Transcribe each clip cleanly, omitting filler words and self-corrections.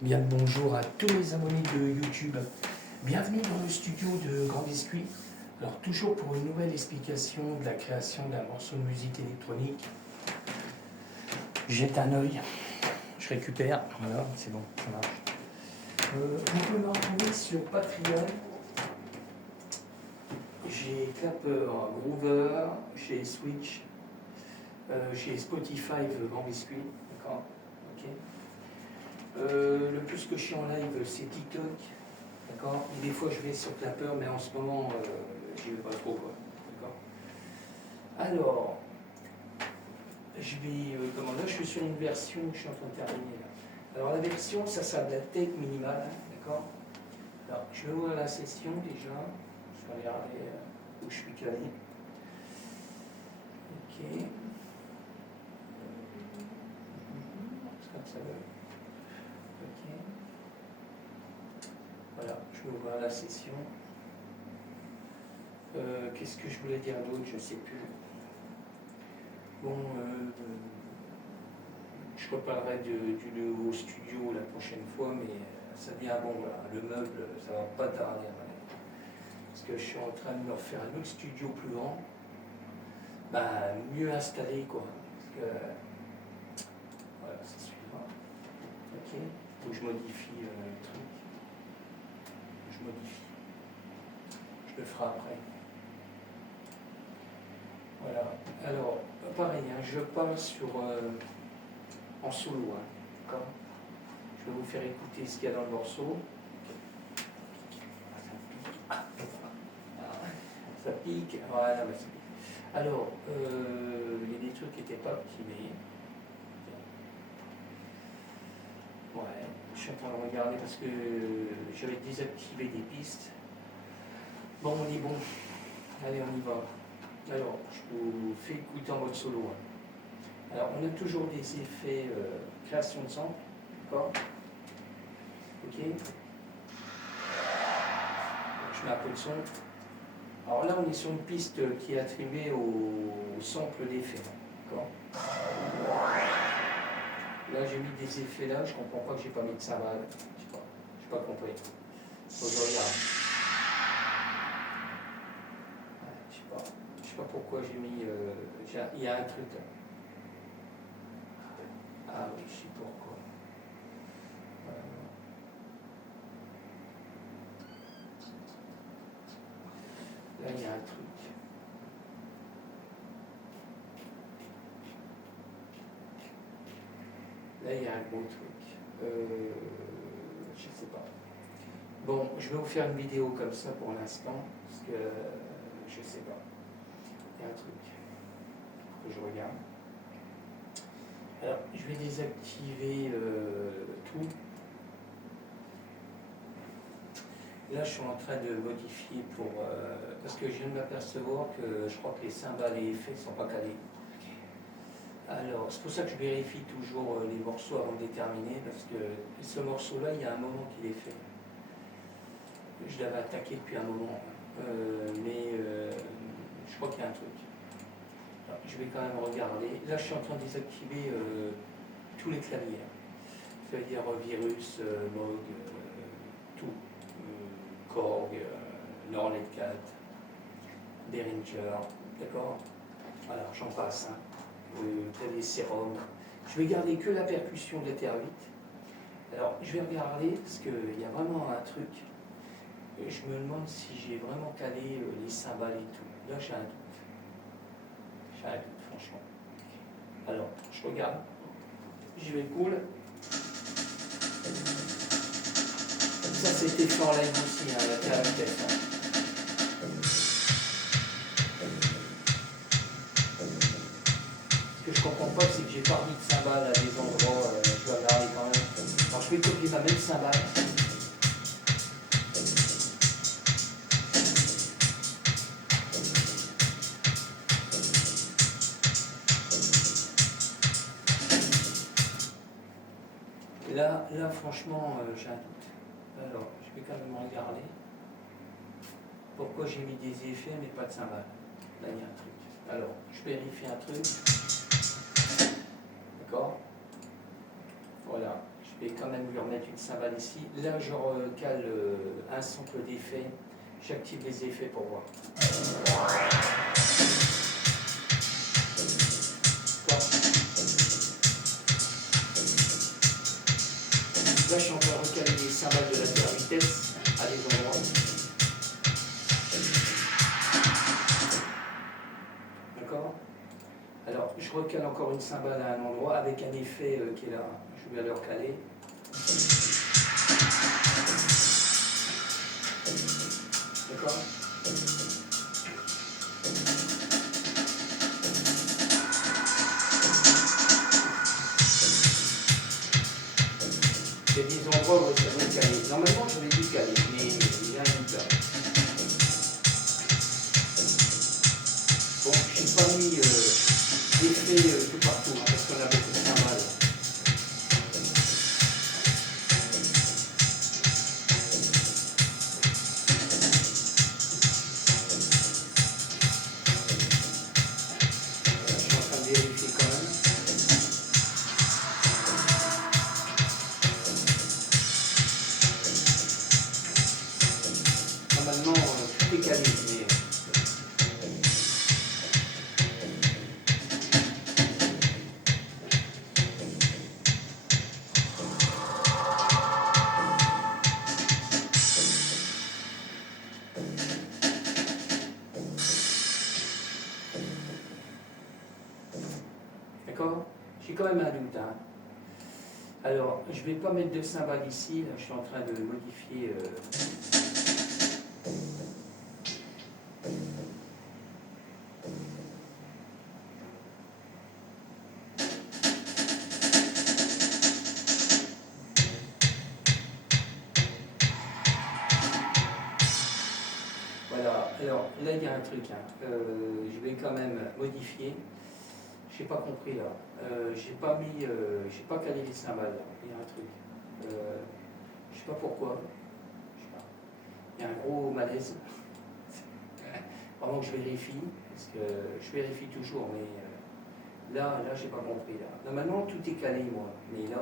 Bien le bonjour à tous les abonnés de YouTube. Bienvenue dans le studio de Grand Biscuit. Alors toujours pour une nouvelle explication de la création d'un morceau de musique électronique. Jette un œil, je récupère, voilà, c'est bon, ça marche. Vous pouvez me retrouver sur Patreon. J'ai Clapper, Groover, j'ai Switch, j'ai Spotify Grand Biscuit, d'accord, ok. Le plus que je suis en live, c'est TikTok, d'accord. Et des fois, je vais sur Clapper, mais en ce moment, j'y vais pas trop, quoi, d'accord. Alors, je vais, comment là, je suis sur une version que je suis en train de terminer. Là. Alors, la version, ça s'appelle la tech minimale, d'accord. Alors, je vais ouvrir la session déjà. Je vais regarder où je suis calé. Ok. C'est comme ça. Ok. Voilà, je vais ouvrir la session. Qu'est-ce que je voulais dire d'autre? Je ne sais plus. Bon, je reparlerai du nouveau studio la prochaine fois, mais ça devient bon, voilà, le meuble, ça va pas tarder à m'aller. Parce que je suis en train de me refaire un autre studio plus grand, bah, mieux installé, quoi. Parce que, voilà, c'est suivant. Ok, faut que je modifie le truc. Je modifie. Je le ferai après. Voilà. Alors, pareil, hein, je passe sur en solo, hein, d'accord. Je vais vous faire écouter ce qu'il y a dans le morceau. Ça pique, voilà, ça pique. Alors, il y a des trucs qui n'étaient pas activés. Ouais, je suis en train de regarder parce que j'avais désactivé des pistes. Bon, on est bon. Allez, on y va. Alors, je vous fais écouter en mode solo. Hein. Alors, on a toujours des effets création de son, d'accord. Ok. Je mets un peu de son. Alors là, on est sur une piste qui est attribuée au sample d'effet, d'accord. Là, j'ai mis des effets là, je comprends pas que j'ai pas mis de cymbale. Je pas compris. Faut que je regarde. Je sais pas pourquoi j'ai mis. Il y a un truc. Ah oui, je sais pourquoi. Là, il y a un truc. Là, il y a un gros truc. Je sais pas. Bon, je vais vous faire une vidéo comme ça pour l'instant, parce que je sais pas. Il y a un truc que je regarde. Alors, je vais désactiver tout. Là, je suis en train de modifier pour... parce que je viens de m'apercevoir que je crois que les cymbales et effets ne sont pas calés. Alors, c'est pour ça que je vérifie toujours les morceaux avant de les terminer, parce que ce morceau-là, il y a un moment qu'il est fait. Je l'avais attaqué depuis un moment, mais je crois qu'il y a un truc. Alors, je vais quand même regarder. Là, je suis en train de désactiver tous les claviers. Ça veut dire virus, Moog, tout. Korg, Norlet 4, Behringer, d'accord. Voilà, j'en passe. Hein. Clavier Serum. Je vais garder que la percussion de la TR8. Alors, je vais regarder parce qu'il y a vraiment un truc. Et je me demande si j'ai vraiment calé les cymbales et tout. Là, j'ai un doute. J'ai un doute, franchement. Alors, je regarde. Je vais cool. Ça, c'était fait en live aussi, hein, la TR8. Hein. Ce que je comprends pas, c'est que j'ai pas mis de cymbales à des endroits. Je vais regarder quand même. Alors, je vais copier ma même cymbale. Là franchement, j'ai un doute. Alors, je vais quand même regarder. Pourquoi j'ai mis des effets mais pas de cymbales? Là, il y a un truc. Alors, je vérifie un truc. D'accord. Voilà. Je Je vais quand même lui remettre une cymbale ici. Là, je recale un sample d'effet. J'active les effets pour voir. Là, je suis en train de recaler les cymbales de la terre vitesse à des endroits. D'accord? Alors, je recale encore une cymbale à un endroit avec un effet qui est là. Je vais le recaler. D'accord? Il y a des endroits où ça doit caler. Normalement, je vais dû caler, mais il y a un doute là. Bon, je n'ai pas mis d'effet tout partout, hein, parce qu'on a beaucoup de cymbales. Je suis en train de vérifier quand même. Normalement, tout est calé, mais... D'accord? J'ai quand même un doute. Hein. Alors, je ne vais pas mettre de cymbales ici. Là, je suis en train de modifier... Voilà, alors là il y a un truc, hein. Je vais quand même modifier. J'ai pas compris là. J'ai pas calé les cymbales là. Il y a un truc. Je sais pas pourquoi. Je sais pas. Il y a un gros malaise. Vraiment que je vérifie, parce que je vérifie toujours, mais là j'ai pas compris là. Normalement tout est calé moi, mais là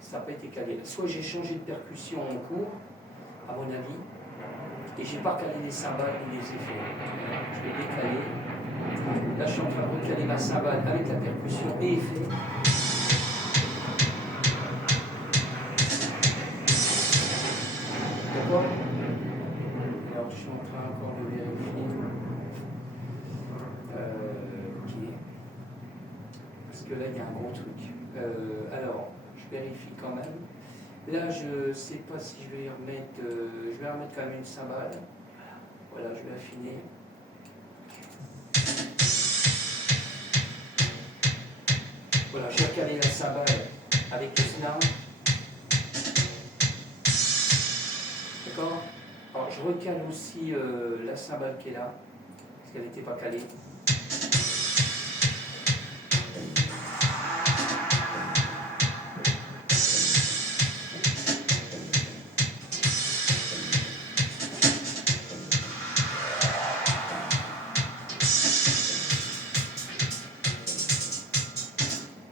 ça n'a pas été calé. Soit j'ai changé de percussion en cours, à mon avis. Et j'ai pas calé les cymbales et les effets. Je vais décaler. Là, je suis en train de recaler ma cymbale avec la percussion et effet. D'accord? Alors, je suis en train encore de vérifier. Ok. Parce que là, il y a un gros truc. Alors, je vérifie quand même. Là, je ne sais pas si je vais y remettre. Je vais remettre quand même une cymbale. Voilà, je vais affiner. Voilà, j'ai recalé la cymbale avec le snare. D'accord? Alors, je recale aussi la cymbale qui est là, parce qu'elle n'était pas calée.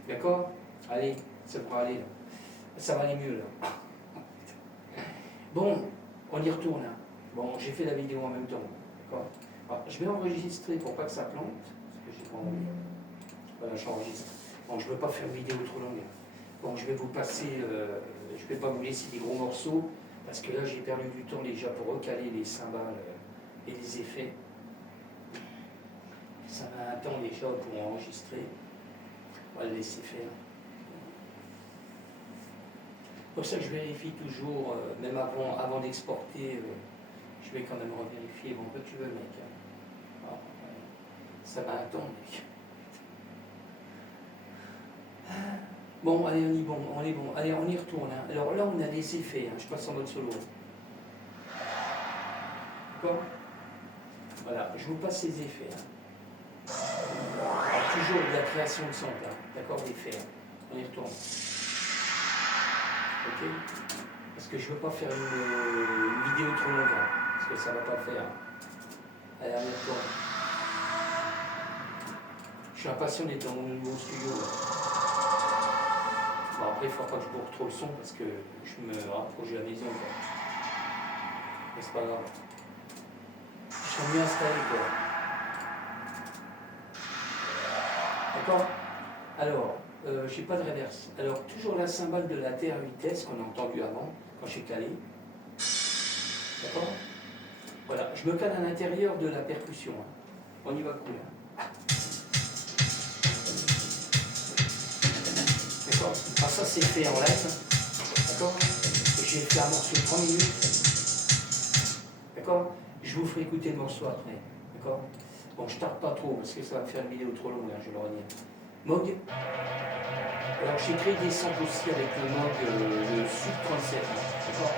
D'accord? Allez, ça devrait aller là. Ça va aller mieux là. Bon, on y retourne. Hein. Bon, j'ai fait la vidéo en même temps. D'accord? Alors, je vais enregistrer pour pas que ça plante, parce que j'ai pas envie. Voilà, j'enregistre. Bon, je ne veux pas faire une vidéo trop longue. Bon, je vais vous passer, je ne vais pas vous laisser des gros morceaux, parce que là j'ai perdu du temps déjà pour recaler les cymbales et les effets. Ça m'a un temps déjà pour enregistrer. On va le laisser faire. Pour ça que je vérifie toujours, même avant d'exporter, je vais quand même revérifier. Bon, que tu veux, mec. Ah, ouais. Ça va attendre, mec. Bon, allez, on est bon. Allez, on y retourne. Hein. Alors là, on a des effets. Hein. Je passe en mode solo. D'accord? Voilà, je vous passe ces effets. Hein. Alors, toujours de la création de sample. Hein. D'accord, d'effets. Hein. On y retourne. Ok? Parce que je ne veux pas faire une vidéo trop longue. Hein. Parce que ça ne va pas le faire. Allez, on y retourne. Je suis impatient d'être dans mon nouveau studio. Là. Bon, après, il ne faut pas que je bourre trop le son parce que je me rapproche de la maison. Quoi. Mais c'est pas grave. Ils sont mieux installés, quoi. D'accord. Alors, j'ai pas de reverse. Alors, toujours la cymbale de la terre à vitesse qu'on a entendu avant, quand j'ai calé. D'accord. Voilà, je me cale à l'intérieur de la percussion. Hein. On y va cool. Hein. D'accord. Alors ça, c'est fait en live. D'accord. J'ai fait un morceau de 3 minutes. D'accord. Je vous ferai écouter le morceau après. D'accord. Bon, je tarde pas trop parce que ça va me faire une vidéo trop longue, hein, je vais le redire. Moog. Alors j'ai créé des samples aussi avec le Moog, le Sub 37. D'accord.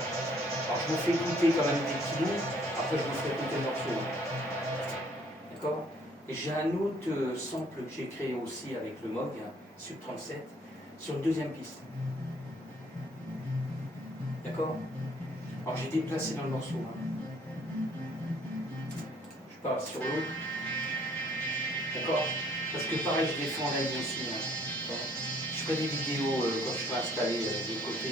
Alors je vous fais écouter quand même des petits bouts, après je vous ferai écouter le morceau. D'accord. Et j'ai un autre sample que j'ai créé aussi avec le Moog, hein, Sub 37, sur une deuxième piste. D'accord. Alors j'ai déplacé dans le morceau. Hein. Je pars sur l'autre. D'accord. Parce que pareil, je défends en live aussi. Hein. Je ferai des vidéos quand je serai installé de côté.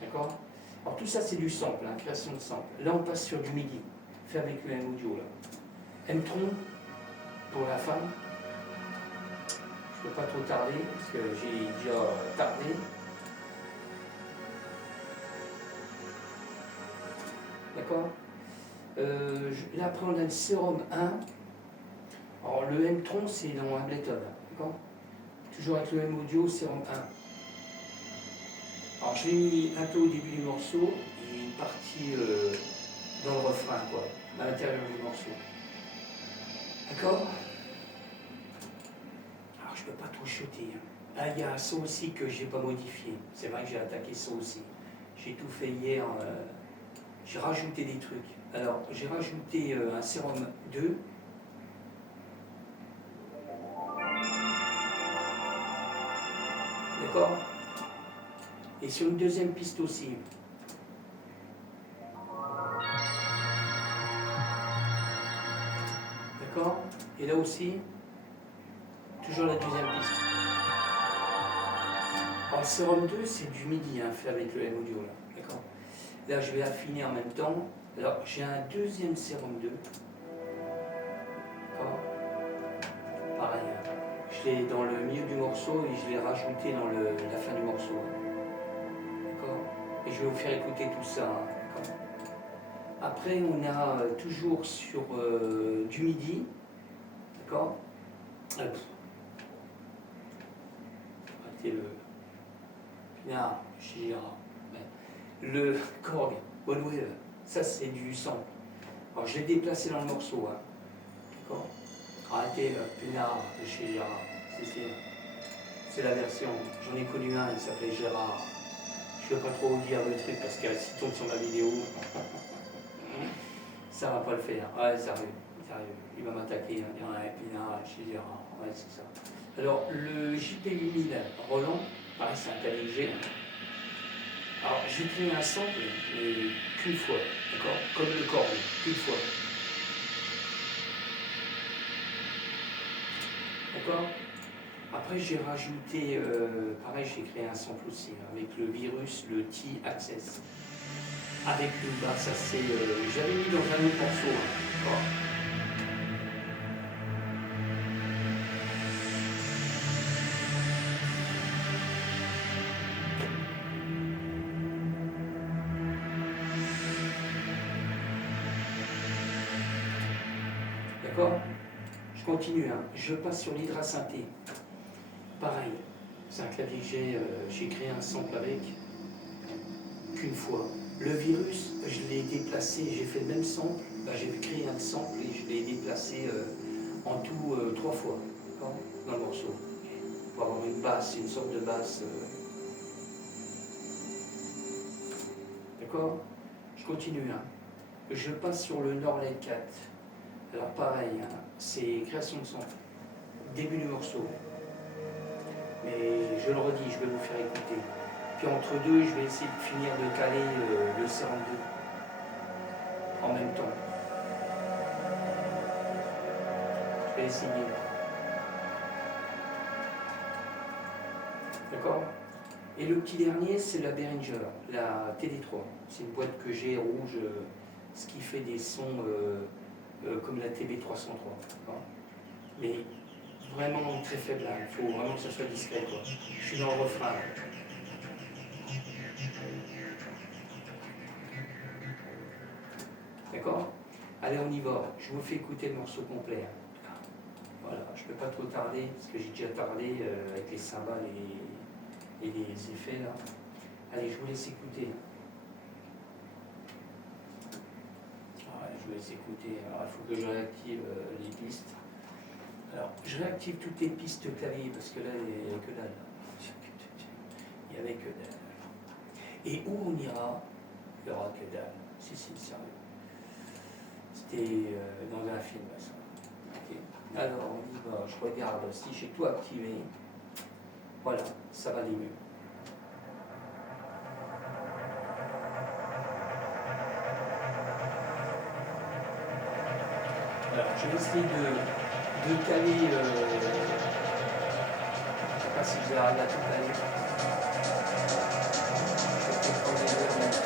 D'accord. Alors tout ça c'est du sample, hein, création de sample. Là on passe sur du MIDI, fait avec le M-Audio. M-Tron pour la femme. Je ne peux pas trop tarder parce que j'ai déjà tardé. D'accord. Là après on a le Serum 1. Alors le M-Tron c'est dans Ableton. D'accord. Toujours avec le M-Audio, Serum 1. Alors je l'ai mis un peu au début du morceau et une partie dans le refrain, quoi, à l'intérieur du morceau. D'accord. Alors je ne peux pas trop chuter. Hein. Ah, il y a un son aussi que je n'ai pas modifié. C'est vrai que j'ai attaqué ça aussi. J'ai tout fait hier. J'ai rajouté des trucs. Alors j'ai rajouté un sérum 2. D'accord. Et sur une deuxième piste aussi. D'accord. Et là aussi, toujours la deuxième piste. Alors le sérum 2, c'est du MIDI, hein, fait avec le M-Audio. D'accord. Là, je vais affiner en même temps. Alors, j'ai un deuxième sérum 2. D'accord. Pareil. Hein. Je l'ai dans le milieu du morceau et je l'ai rajouté dans la fin du morceau. D'accord. Et je vais vous faire écouter tout ça. Hein. Après, on a toujours sur du MIDI. D'accord. Arrêtez le pinard, le Korg, One Wave, ça c'est du sample. Alors je l'ai déplacé dans le morceau. Hein. D'accord. Arrêtez le pinard de chez Gérard. C'est la version. J'en ai connu un, il s'appelait Gérard. Je ne veux pas trop vous dire le truc parce qu'il s'il tombe sur ma vidéo, ça va pas le faire. Ouais, sérieux. Il va m'attaquer, il y a un pinard chez Gérard. Ouais, c'est ça. Alors, le JP8000 Roland, pareil, c'est un caligé. Alors, j'ai pris un sample, mais qu'une fois, d'accord. Comme le Korg, qu'une fois. D'accord. Après, j'ai rajouté, pareil, j'ai créé un sample aussi, avec le virus, le T-Access. Avec le bas, ça c'est. J'avais mis dans un autre morceau, d'accord. D'accord. Je continue, hein. Je passe sur l'hydrasynthé. Pareil, c'est un clavier que j'ai créé un sample avec, qu'une fois. Le virus, je l'ai déplacé, j'ai fait le même sample, j'ai créé un sample et je l'ai déplacé en tout 3 fois, dans le morceau, pour avoir une basse, une sorte de basse. D'accord. Je continue. Hein. Je passe sur le Norled 4. Alors pareil, hein, c'est création de sample, début du morceau. Mais je le redis, je vais vous faire écouter. Puis entre deux, je vais essayer de finir de caler le Serum 2 en même temps. Je vais essayer. D'accord. Et le petit dernier, c'est la Behringer, la TD3. C'est une boîte que j'ai rouge, ce qui fait des sons comme la TB303. Mais vraiment très faible, hein. Il faut vraiment que ça soit discret, quoi. Je suis dans le refrain. D'accord? Allez, on y va. Je vous fais écouter le morceau complet. Hein. Voilà, je ne peux pas trop tarder, parce que j'ai déjà tardé avec les cymbales et les effets là. Allez, je vous laisse écouter. Ouais, je vous laisse écouter. Alors, il faut que je réactive les pistes. Alors, je réactive toutes les pistes clavier, parce que là, il n'y a que dalle. Il n'y avait que dalle. Et où on ira, il n'y aura que dalle. Si, sérieux. C'était dans un film, ça. Okay. Alors, on y va. Je regarde si j'ai tout activé. Voilà, ça va aller mieux. Alors, je vais essayer de caler. Je ne sais pas si vous arrivez à tout caler. Je vais prendre les deux en même temps.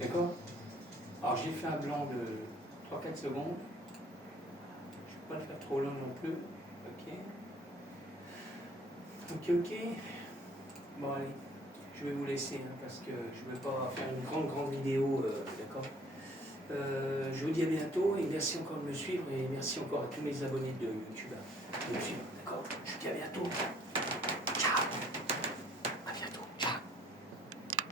D'accord? Alors j'ai fait un blanc de 3-4 secondes. Je ne vais pas le faire trop long non plus. Ok. Ok. Bon allez, je vais vous laisser hein, parce que je ne vais pas faire une grande vidéo. D'accord? Je vous dis à bientôt et merci encore de me suivre et merci encore à tous mes abonnés de YouTube de me suivre. D'accord? Je vous dis à bientôt.